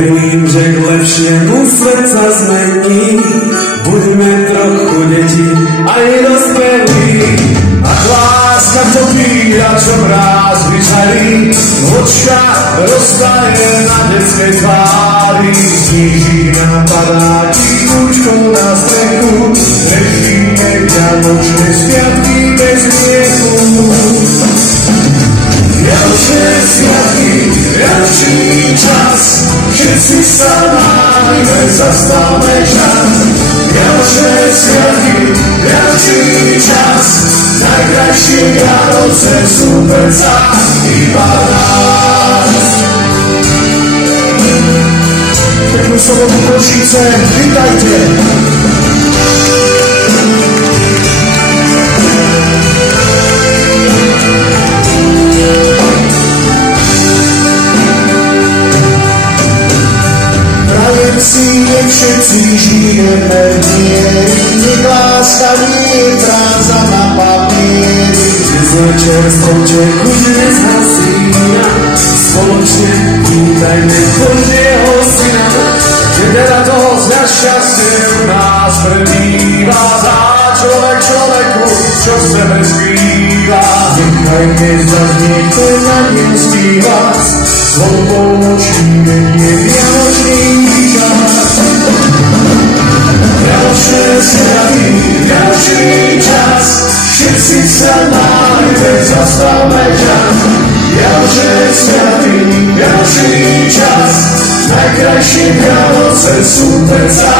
Verím, že k lepšiemu svet sa zmení. Buďme trochu deti, aj dospelí. Ak láska topíra, čo mráz vyžarí, v očkách roztaje na detskej tvári. Sníží nám padá tichučkou na strechu, nechýme vianočné sviatky bez smiechu. Vianočné sviatky, vianočný čas, všetci sa máme, zastavme čas. Vianočné sviatky, vianočný čas, najkrajšie Vianoce sú predsa iba nás. Peknú sobotu Košice, vítajte! Si nech všetci žijeme v miery, nech láska vytráza na papieri. Dnes večerstvom techu dnes hasína, spoločne vítajme Božieho Syna. Kde radosť a šťastie v nás prebýva, za človek človeku, čo v sebe skrýva. Nechaj dnes zaznieť ten anielský hlas, svoj polnočný vedie vianočný čas. Vianočné sviatky, vianočný čas, všetci sa nájde, zastavme čas. Vianočné sviatky, vianočný čas, najkrajšie Vianoce sú predsa